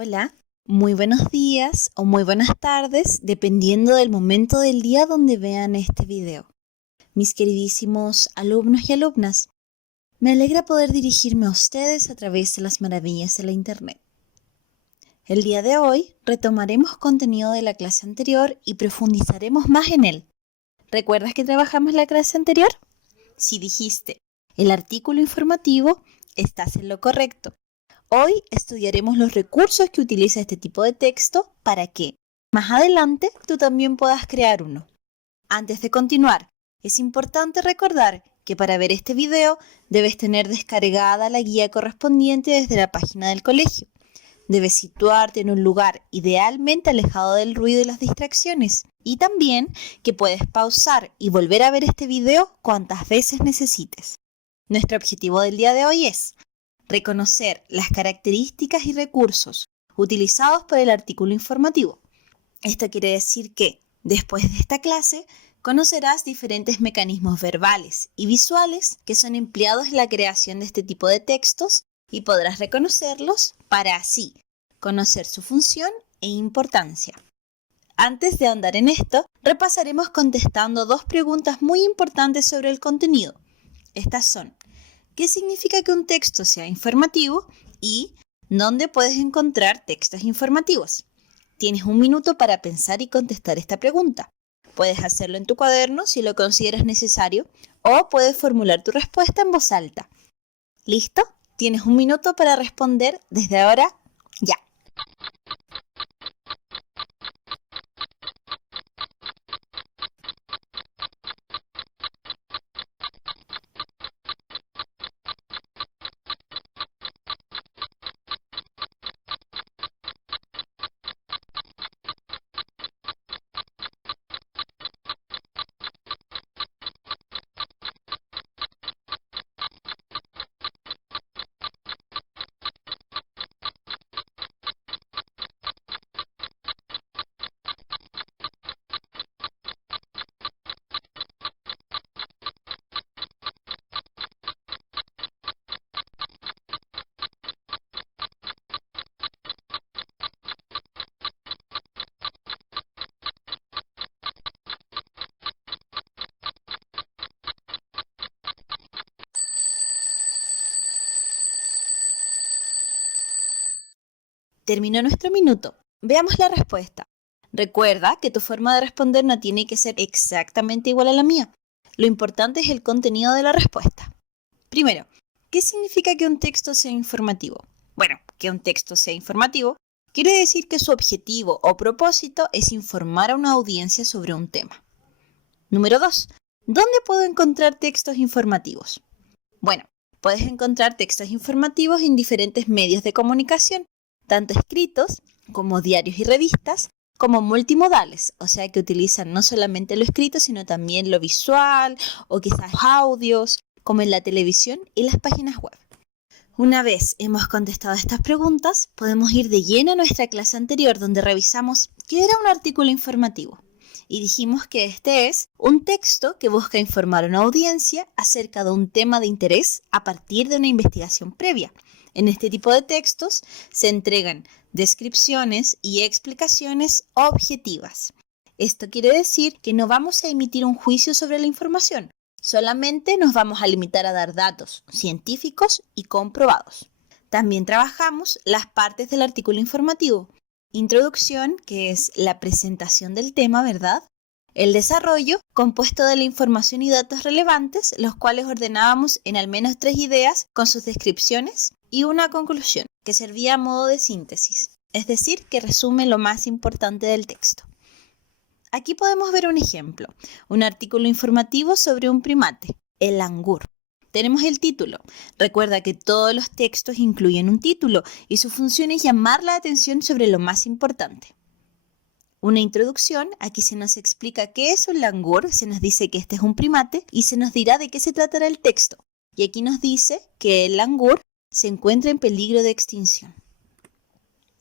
Hola, muy buenos días o muy buenas tardes, dependiendo del momento del día donde vean este video. Mis queridísimos alumnos y alumnas, me alegra poder dirigirme a ustedes a través de las maravillas de la Internet. El día de hoy retomaremos contenido de la clase anterior y profundizaremos más en él. ¿Recuerdas que trabajamos la clase anterior? Si dijiste el artículo informativo, estás en lo correcto. Hoy estudiaremos los recursos que utiliza este tipo de texto para que, más adelante, tú también puedas crear uno. Antes de continuar, es importante recordar que para ver este video debes tener descargada la guía correspondiente desde la página del colegio. Debes situarte en un lugar idealmente alejado del ruido y las distracciones. Y también que puedes pausar y volver a ver este video cuantas veces necesites. Nuestro objetivo del día de hoy es reconocer las características y recursos utilizados por el artículo informativo. Esto quiere decir que, después de esta clase, conocerás diferentes mecanismos verbales y visuales que son empleados en la creación de este tipo de textos y podrás reconocerlos para así conocer su función e importancia. Antes de ahondar en esto, repasaremos contestando dos preguntas muy importantes sobre el contenido. Estas son: ¿qué significa que un texto sea informativo? Y ¿dónde puedes encontrar textos informativos? Tienes un minuto para pensar y contestar esta pregunta. Puedes hacerlo en tu cuaderno si lo consideras necesario o puedes formular tu respuesta en voz alta. ¿Listo? Tienes un minuto para responder desde ahora ya. Terminó nuestro minuto. Veamos la respuesta. Recuerda que tu forma de responder no tiene que ser exactamente igual a la mía. Lo importante es el contenido de la respuesta. Primero, ¿qué significa que un texto sea informativo? Bueno, que un texto sea informativo quiere decir que su objetivo o propósito es informar a una audiencia sobre un tema. Número 2. ¿Dónde puedo encontrar textos informativos? Bueno, puedes encontrar textos informativos en diferentes medios de comunicación, tanto escritos como diarios y revistas, como multimodales, o sea que utilizan no solamente lo escrito, sino también lo visual o quizás audios, como en la televisión y las páginas web. Una vez hemos contestado estas preguntas, podemos ir de lleno a nuestra clase anterior donde revisamos qué era un artículo informativo. Y dijimos que este es un texto que busca informar a una audiencia acerca de un tema de interés a partir de una investigación previa. En este tipo de textos se entregan descripciones y explicaciones objetivas. Esto quiere decir que no vamos a emitir un juicio sobre la información, solamente nos vamos a limitar a dar datos científicos y comprobados. También trabajamos las partes del artículo informativo. Introducción, que es la presentación del tema, ¿verdad? El desarrollo, compuesto de la información y datos relevantes, los cuales ordenábamos en al menos 3 ideas con sus descripciones, y una conclusión, que servía a modo de síntesis, es decir, que resume lo más importante del texto. Aquí podemos ver un ejemplo, un artículo informativo sobre un primate, el langur. Tenemos el título. Recuerda que todos los textos incluyen un título y su función es llamar la atención sobre lo más importante. Una introducción, aquí se nos explica qué es un langur, se nos dice que este es un primate y se nos dirá de qué se tratará el texto. Y aquí nos dice que el langur se encuentra en peligro de extinción.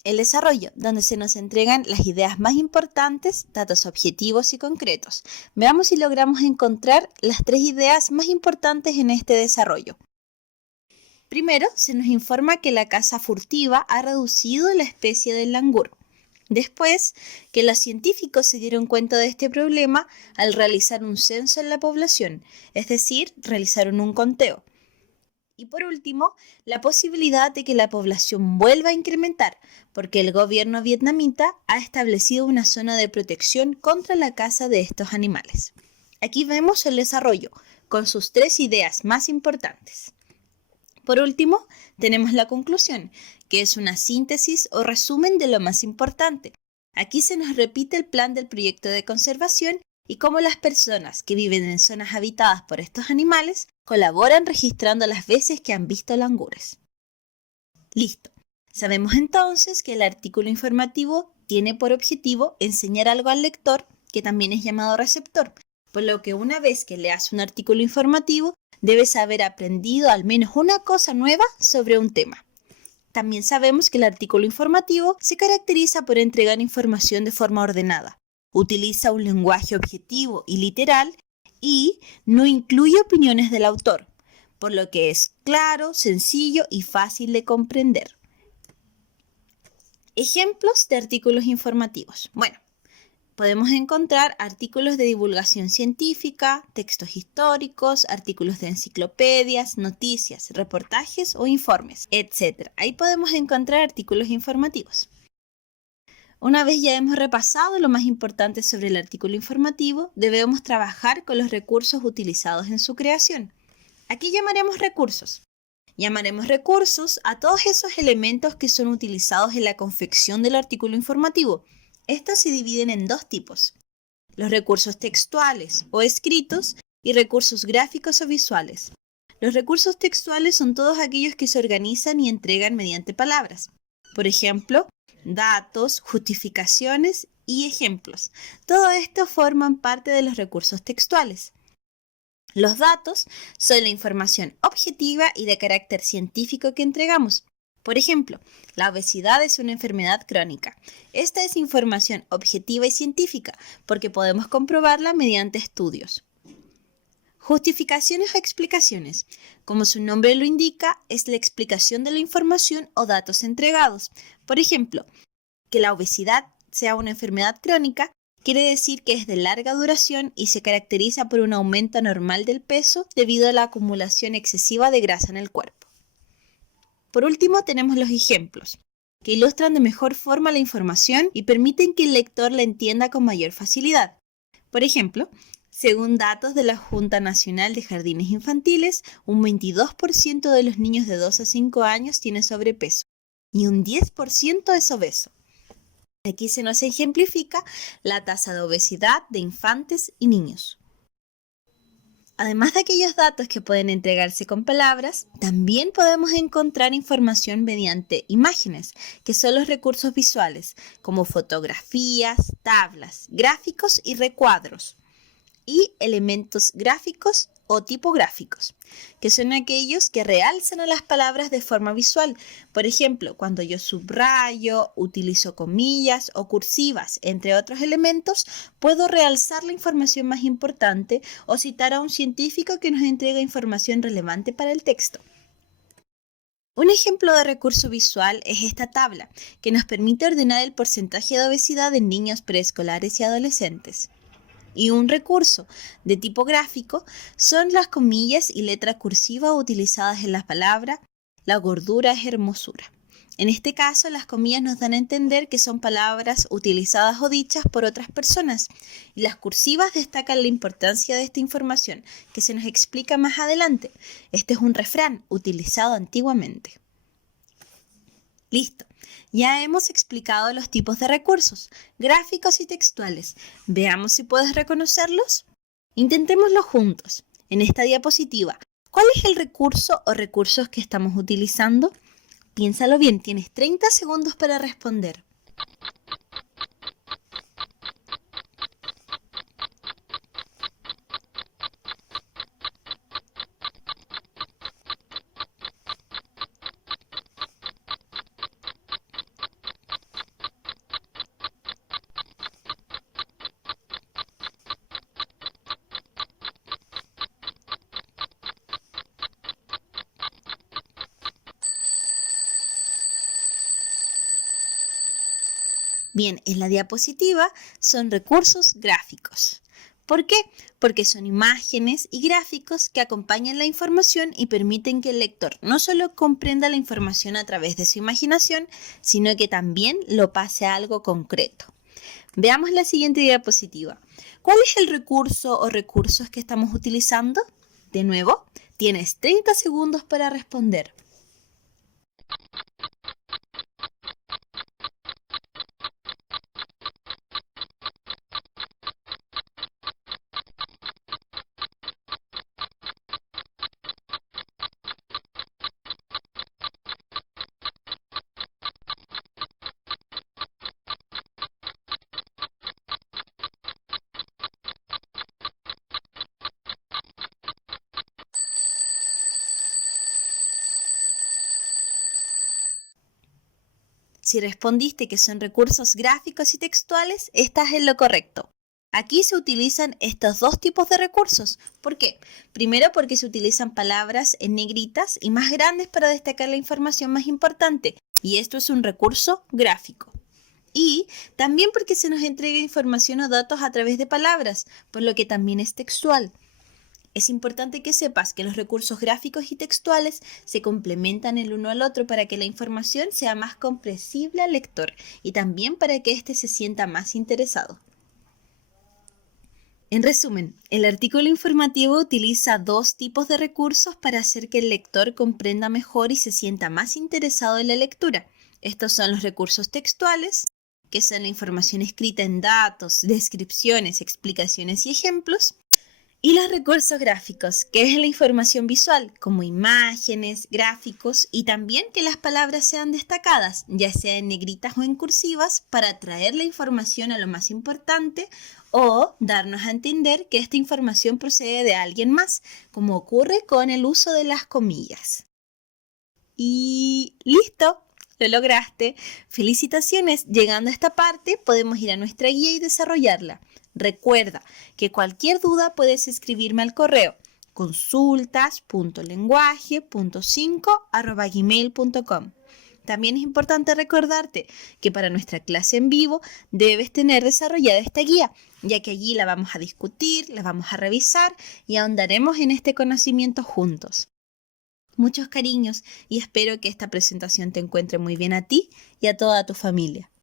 El desarrollo, donde se nos entregan las ideas más importantes, datos objetivos y concretos. Veamos si logramos encontrar las 3 ideas más importantes en este desarrollo. Primero, se nos informa que la caza furtiva ha reducido la especie del langur. Después, que los científicos se dieron cuenta de este problema al realizar un censo en la población, es decir, realizaron un conteo. Y por último, la posibilidad de que la población vuelva a incrementar, porque el gobierno vietnamita ha establecido una zona de protección contra la caza de estos animales. Aquí vemos el desarrollo, con sus 3 ideas más importantes. Por último, tenemos la conclusión, que es una síntesis o resumen de lo más importante. Aquí se nos repite el plan del proyecto de conservación y cómo las personas que viven en zonas habitadas por estos animales colaboran registrando las veces que han visto langures. Listo. Sabemos entonces que el artículo informativo tiene por objetivo enseñar algo al lector, que también es llamado receptor, por lo que una vez que leas un artículo informativo, debes haber aprendido al menos una cosa nueva sobre un tema. También sabemos que el artículo informativo se caracteriza por entregar información de forma ordenada, utiliza un lenguaje objetivo y literal y no incluye opiniones del autor, por lo que es claro, sencillo y fácil de comprender. Ejemplos de artículos informativos. Bueno, podemos encontrar artículos de divulgación científica, textos históricos, artículos de enciclopedias, noticias, reportajes o informes, etc. Ahí podemos encontrar artículos informativos. Una vez ya hemos repasado lo más importante sobre el artículo informativo, debemos trabajar con los recursos utilizados en su creación. Aquí llamaremos recursos. Llamaremos recursos a todos esos elementos que son utilizados en la confección del artículo informativo. Estos se dividen en 2 tipos, los recursos textuales o escritos y recursos gráficos o visuales. Los recursos textuales son todos aquellos que se organizan y entregan mediante palabras. Por ejemplo, datos, justificaciones y ejemplos. Todo esto forman parte de los recursos textuales. Los datos son la información objetiva y de carácter científico que entregamos. Por ejemplo, la obesidad es una enfermedad crónica. Esta es información objetiva y científica porque podemos comprobarla mediante estudios. Justificaciones o explicaciones. Como su nombre lo indica, es la explicación de la información o datos entregados. Por ejemplo, que la obesidad sea una enfermedad crónica quiere decir que es de larga duración y se caracteriza por un aumento anormal del peso debido a la acumulación excesiva de grasa en el cuerpo. Por último, tenemos los ejemplos, que ilustran de mejor forma la información y permiten que el lector la entienda con mayor facilidad. Por ejemplo, según datos de la Junta Nacional de Jardines Infantiles, un 22% de los niños de 2 a 5 años tiene sobrepeso y un 10% es obeso. Aquí se nos ejemplifica la tasa de obesidad de infantes y niños. Además de aquellos datos que pueden entregarse con palabras, también podemos encontrar información mediante imágenes, que son los recursos visuales, como fotografías, tablas, gráficos y recuadros, y elementos gráficos o tipográficos, que son aquellos que realzan a las palabras de forma visual. Por ejemplo, cuando yo subrayo, utilizo comillas o cursivas, entre otros elementos, puedo realzar la información más importante o citar a un científico que nos entrega información relevante para el texto. Un ejemplo de recurso visual es esta tabla, que nos permite ordenar el porcentaje de obesidad en niños preescolares y adolescentes. Y un recurso de tipo gráfico son las comillas y letra cursiva utilizadas en las palabras "la gordura es hermosura". En este caso, las comillas nos dan a entender que son palabras utilizadas o dichas por otras personas, y las cursivas destacan la importancia de esta información, que se nos explica más adelante. Este es un refrán utilizado antiguamente. Listo. Ya hemos explicado los tipos de recursos, gráficos y textuales. Veamos si puedes reconocerlos. Intentémoslo juntos. En esta diapositiva, ¿cuál es el recurso o recursos que estamos utilizando? Piénsalo bien, tienes 30 segundos para responder. Bien, en la diapositiva son recursos gráficos. ¿Por qué? Porque son imágenes y gráficos que acompañan la información y permiten que el lector no solo comprenda la información a través de su imaginación, sino que también lo pase a algo concreto. Veamos la siguiente diapositiva. ¿Cuál es el recurso o recursos que estamos utilizando? De nuevo, tienes 30 segundos para responder. Si respondiste que son recursos gráficos y textuales, estás en lo correcto. Aquí se utilizan estos dos tipos de recursos. ¿Por qué? Primero porque se utilizan palabras en negritas y más grandes para destacar la información más importante. Y esto es un recurso gráfico. Y también porque se nos entrega información o datos a través de palabras, por lo que también es textual. Es importante que sepas que los recursos gráficos y textuales se complementan el uno al otro para que la información sea más comprensible al lector y también para que éste se sienta más interesado. En resumen, el artículo informativo utiliza dos tipos de recursos para hacer que el lector comprenda mejor y se sienta más interesado en la lectura. Estos son los recursos textuales, que son la información escrita en datos, descripciones, explicaciones y ejemplos. Y los recursos gráficos, que es la información visual, como imágenes, gráficos y también que las palabras sean destacadas, ya sea en negritas o en cursivas, para traer la información a lo más importante o darnos a entender que esta información procede de alguien más, como ocurre con el uso de las comillas. Y listo, lo lograste. Felicitaciones, llegando a esta parte podemos ir a nuestra guía y desarrollarla. Recuerda que cualquier duda puedes escribirme al correo consultas.lenguaje.5@gmail.com. También es importante recordarte que para nuestra clase en vivo debes tener desarrollada esta guía, ya que allí la vamos a discutir, la vamos a revisar y ahondaremos en este conocimiento juntos. Muchos cariños y espero que esta presentación te encuentre muy bien a ti y a toda tu familia.